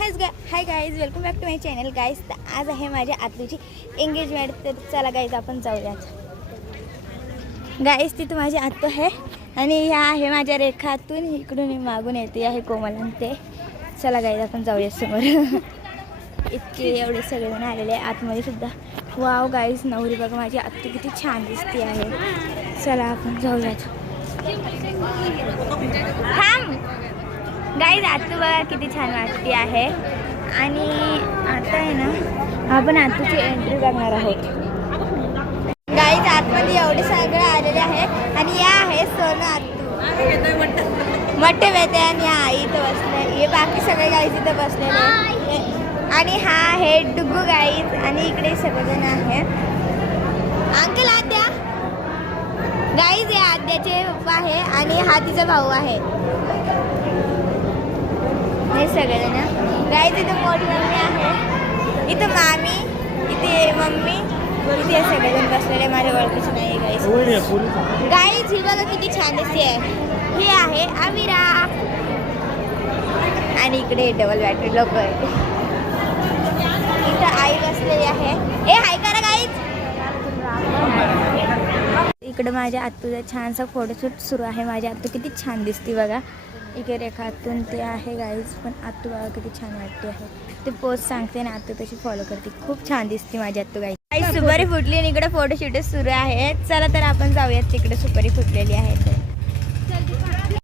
High guys, welcome back to my channel guys. तर आज आहे माझ्या आतूची एंगेजमेंट. तर चला गाईज आपण जाऊयात. गाईज तिथं माझी आतू आहे आणि ह्या आहे माझ्या रेखातून. इकडून मागून येते आहे कोमल आणि ते. चला गाईज आपण जाऊया समोर. इतके एवढे सगळेजण आलेले आहे आतमध्ये सुद्धा. वाव गाईज, नवरी बघा माझी आतू किती छान दिसते आहे. चला आपण जाऊयात. थांब गाईज, आतू बघा किती छान वाटते आहे. आणि आता आहे ना आपण आतूची एंट्री बघणार आहोत. गाईज आतमध्ये एवढे सगळे आलेले आहे आणि या आहे सोनू आतू मोठे बेटे आणि हा आई इथं बसले. हे बाकी सगळे गाईज इथं बसलेले आणि हा आहे डुगू गाईज. आणि इकडे सगळेजण आहे. अंकल आद्या गाईज, हे आद्याचे पप्पा आहे आणि हा तिचा भाऊ आहे. हे सगळेजण गाईज. इथं मोठी मम्मी आहे, इथं मामी, इथे मम्मी, इथे सगळेजण बसलेले. माझ्या ओळखीचे नाही आहे गाईज. गाईज ही बघा किती छान दिसते आहे. ही आहे आमिरा आणि इकडे डबल बॅटरी लोक आहे. इथं आई बसलेली आहे. ए हाय करा गाईज. इकडे माझ्या आतूचा छानसा फोटोशूट सुरू आहे. माझी आतू किती छान दिसते बघा. इकडे रेखातून ते आहे गाईज. पण आतू बघा किती छान वाटते आहे. ते पोस्ट सांगते ना आतू तशी फॉलो करते. खूप छान दिसते माझी आतू गाईज. गाईज सुपारी फुटली आणि इकडे फोटोशूट सुरू आहे. चला तर आपण जाऊयात तिकडे. सुपारी फुटलेली आहे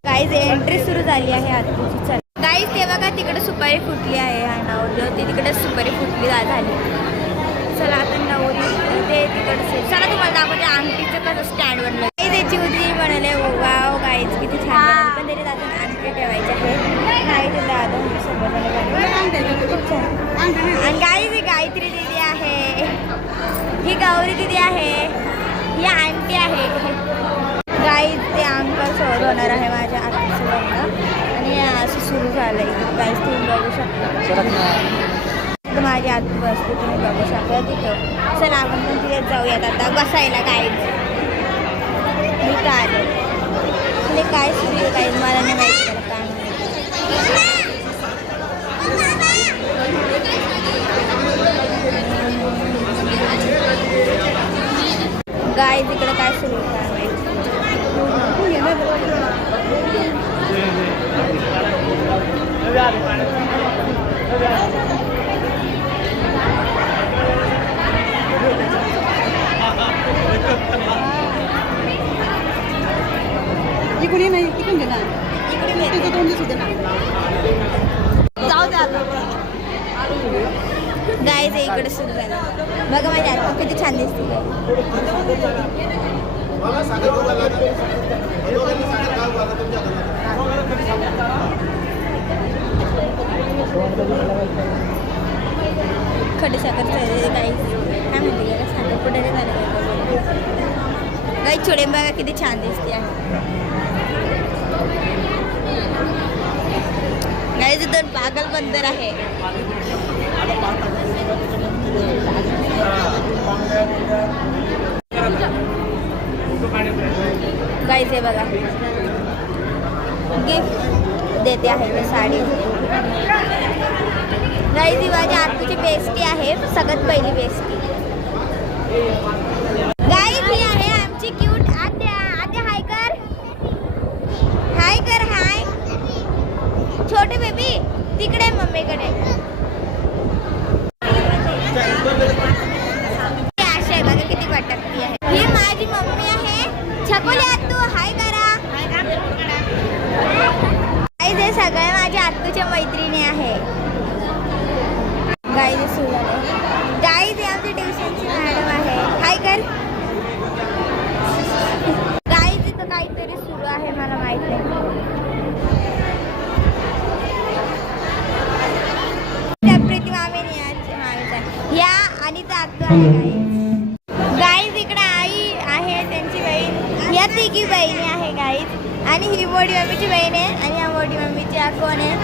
गाईज. एंट्री सुरू झाली आहे आतूची. चला गाईज, ते बघा तिकडे सुपारी फुटली आहे. हा नवरी होती तिकडे सुपारी फुटली झाली. चला आता नवरी ते तिकडचे. चला तुम्हाला दाखवते अंगठीचं कसं स्टँड बनलं. त्याची उदी बनवले. वाव गाईज किती छान. पण त्याच्यात अजून अंगठी ठेवायची आहे. नाही ते दादा आणि गाईज ही गायत्री दिदी आहे, ही गौरी दिदी आहे, ही आंटी आहे. गाईज ते अंकल सोड होणार आहे माझ्या आतूचं लग्न आणि असं सुरू झालं आहे. गाईज तुम्ही बघू शकता. माझी आतू बसते, तुम्ही बघू शकता तिथं. चला आपण पण तिथे जाऊयात आता बसायला. गाईज मी का आले म्हणजे काय सुरू आहे गाईज मला नाही माहिती. त्याला काय गाईज इकडे काय सुरू आहे काय माहिती. इकडे नाही, तिकडून घे ना. इकडे दोन दिवस होते ना. जाऊ दे आता. गाईज इकडे सुरू झालं बघा. माझी आतू किती छान दिसते. खडे साखर गाईज काय म्हणते गेला साखर पुढे झालं गाई. छोडे बघा किती छान दिसते आहे. गाईज दोन पागल बंदर आहे. गाईज हे बघा गिफ्ट देते आहे ते साडी. गाईज ही माझ्या आतूची बेस्टी आहे, सगळ्यात पहिली बेस्टी. गाईज ही आहे आमची क्यूट आद्या. आद्या हाय कर, हाय कर, हाय. छोटे बेबी तिकडे मम्मीकडे. आशा आहे बघा किती पटकती आहे. ही माझी मम्मी आहे छकोली आतू. हाय करा. गाईज हे सगळे माझ्या आतूच्या मैत्रिणी आहे. गाईज सुरू झालं. गाईज हे आमची ट्युशनची मॅडम आहे. हाय कर. गाईज इथं काहीतरी सुरू आहे मला माहित नाही. या आणि आतू आहे गाईज. इकडे आई आहे त्यांची बहीण. या तिघी बहिणी आहे गाईज. आणि ही मोठी मम्मीची बहीण आहे आणि या मोठी मम्मीची कोण आहे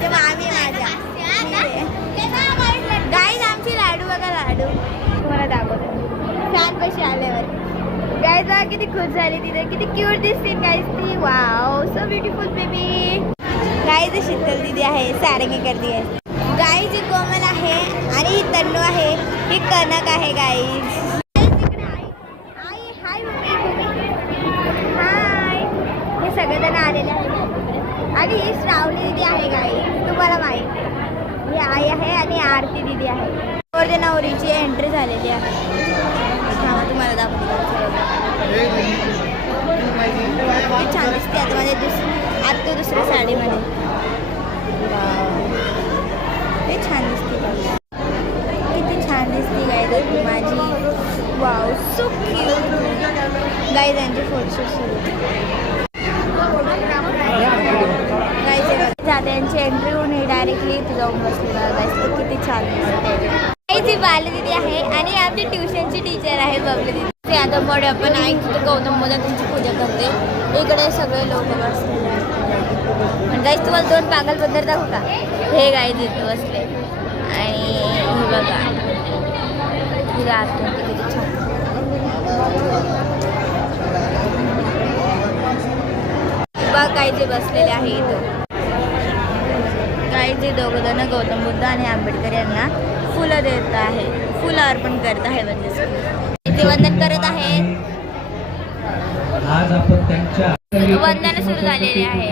ते मामी माझ्या. गाईज आमची लाडू बघा. लाडू तुम्हाला दाखवतो छान कशी आल्यावर. गाईज बघा किती खुश झाली. तिथे किती क्यूट दिसते गाईज ती. Wow so beautiful baby. Guys Sheetal दीदी आहे, सारंगी करती आहे. गाईज ही कोमल आहे आणि ही तन्नू आहे, ही कनक आहे गाईज. हाय हाय, हे सगळेजण आलेले आहेत आणि ही श्रावणी दिदी आहे गाईज, तुम्हाला माहिती. ही आई आहे आणि आरती दिदी आहे. वरती नवरीची एंट्री झालेली आहे. हा तुम्हाला दाखवते. किती छान दिसते आता माझ्या आता दुसऱ्या साडीमध्ये. ते छान दिसते बघा, किती छान दिसते गाईज माझी. Wow so cute guys. यांचे फोटोशूट सुरू गाईज. त्यांची एंट्री होऊन डायरेक्टली इथे जाऊन बसलेला गाईज. तो किती छान दिसते. ती बाली दिदी आहे आणि आमची ट्युशनची टीचर आहे बबली दिदी. ते आता मोठे आपण ऐकतो गौतम बुद्ध त्यांची पूजा करते. इकडे सगळे लोक बसलेले आहेत. पण गाईज तुम्हाला दोन पागल पद्धत दाखवू का. हे गाईज इथे बसले आणि हे बघा ही रात किती छान. बघ गाईज बसलेले आहे इथं. गाईज दोघं जण गौतम बुद्ध आणि आंबेडकर यांना फुलं देत आहे, फुलं अर्पण करत आहे. म्हणजे ते वंदन करत आहेत. आज आपण त्यांच्या वंदन सुरू झालेले आहे.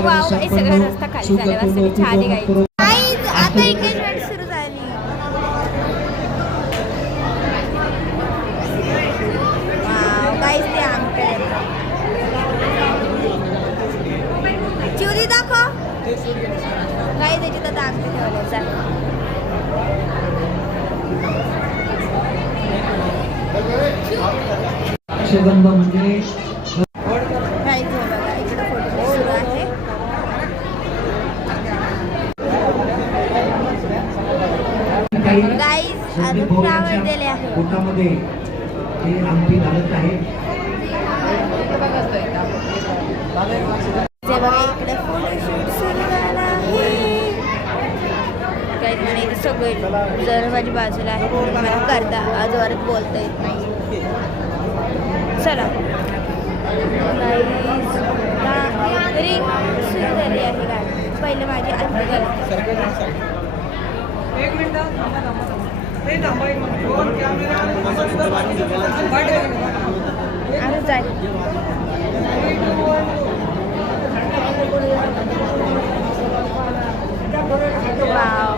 वाव, हे सगळं रस्ता खाली झाले. मस्त छान गाईज. आता एंगेजमेंट सुरू झाली. वाव गाईज, ते आमकडे चिवरी दाखव गाईज. त्याची तर आमटे ठेवले. चालेल अक्षगंध म्हणजे गाईज. हे बघा इकडे फोटो सुरू आहे. गाईज आता फ्लावर दिले आहे. पोटामध्ये ते आमटी घालत आहे. जे बघा इकडे फोटोशूट सुरू झाला आहे. गाईज मला इथे सगळे जर माझी बाजूला आहे म्हणून मला करता जोरात बोलता येत नाही. चला गाईज रिंग सुरू झाली आहे. गाडी पहिले माझी आजी घालते. एक मिनिट हे थांबा एक मिनिट. दोन कॅमेरे आम्ही जाईल. वाव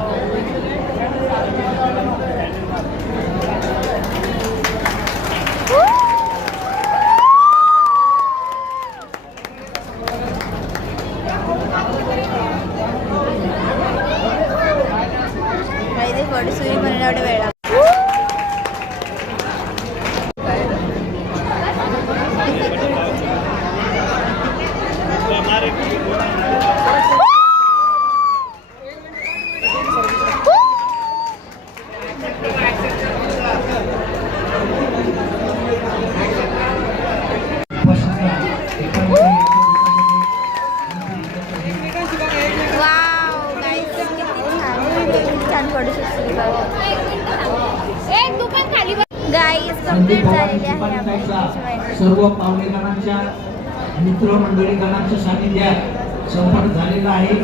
काही ते फोटो सुरू म्हणून एवढा वेळ लागतो. वाव गाईज किती छान फोटोशूट सुरू गाईज कंप्लीट झालेली आहे आपली. सर्व पाहुणेगणांच्या मित्रमंडळीगणांच्या सानिध्यात संपन्न झालेला आहे.